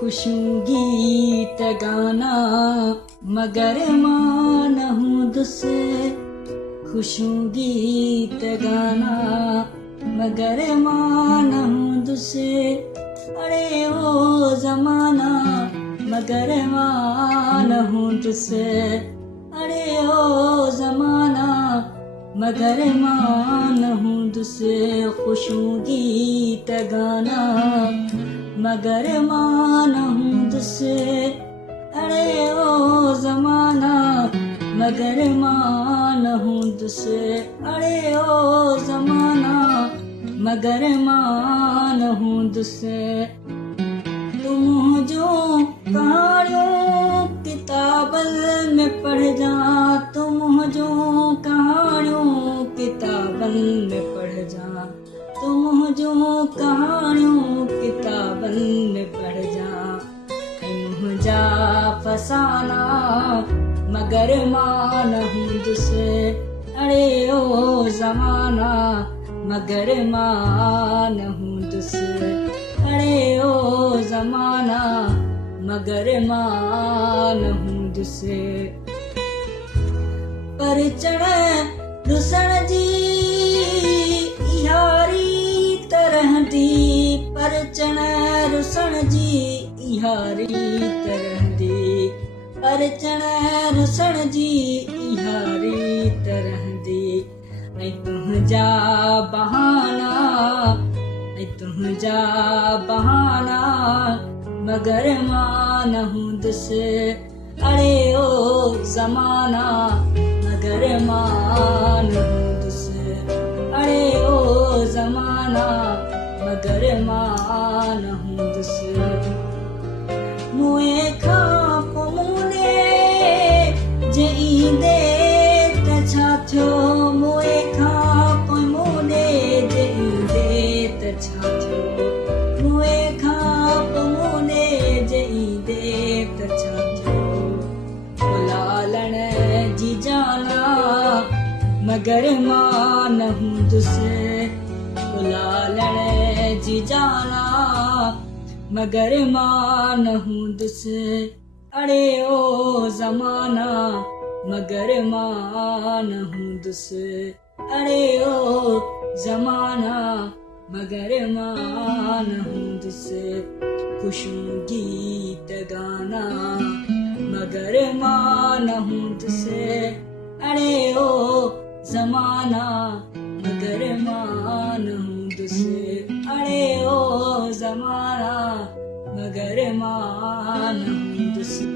खुशूं गीत गाना मगर मां न हूं दुसे खुशूं गीत गाना मगर मां न हूं दुसे अरे ओ ज़माना मगर मां न हूं दुसे अरे ओ ज़माना मगर मां न हूं दुसे खुशूं गीत गाना मगर मां न हूं दुसे अरे ओ ज़माना मगर मां न हूं दुसे अरे ओ ज़माना मगर मां न हूं दुसे तुम जो कहानियों किताबन में पढ़ जा तुम जो कहानियों किताबन में पढ़ जा तुम जो कहानियों किताबन में पढ़ जा मुझा फसाना मगर मां न हूं दुसे अरे ओ ज़माना मगर मां न हूं दुसे अरे ओ ज़माना मगर मां न हूं दुसे पर चढ़ रुसण जी इहारी तरह दी पर चढ़ रुसण जी इहारी तरह दी पर चढ़ रुसण जी इहारी तरह दी ऐं तुंहिंजा बहाना ऐं तुंहिंजा बहाना मगर मां न हूं दुसे अरे ओ ज़माना मगर मां न हूं दुसे अरे ओ ज़माना मगर मां न हूं दुसे मुए खां पोइ मूंडे जे ईंदे त छा थियो मुए खां पोइ मूंडे जे ईंदे त छा थियो मुए खां पोइ मूंडे जे ईंदे त छा थियो लालण जी जाना मगर मां न हूं दुसे लालण जी जाना मगर मां न हूं दुसे अरे ओ ज़माना मगर मां न हूं दुसे अरे ओ ज़माना मगर मां न हूं दुसे खुशूं गीत गाना मगर मां न हूं दुसे अरे ओ ज़माना मगर मां न हूं दुसे अरे ओ ज़माना मगर मां न हूं दुसे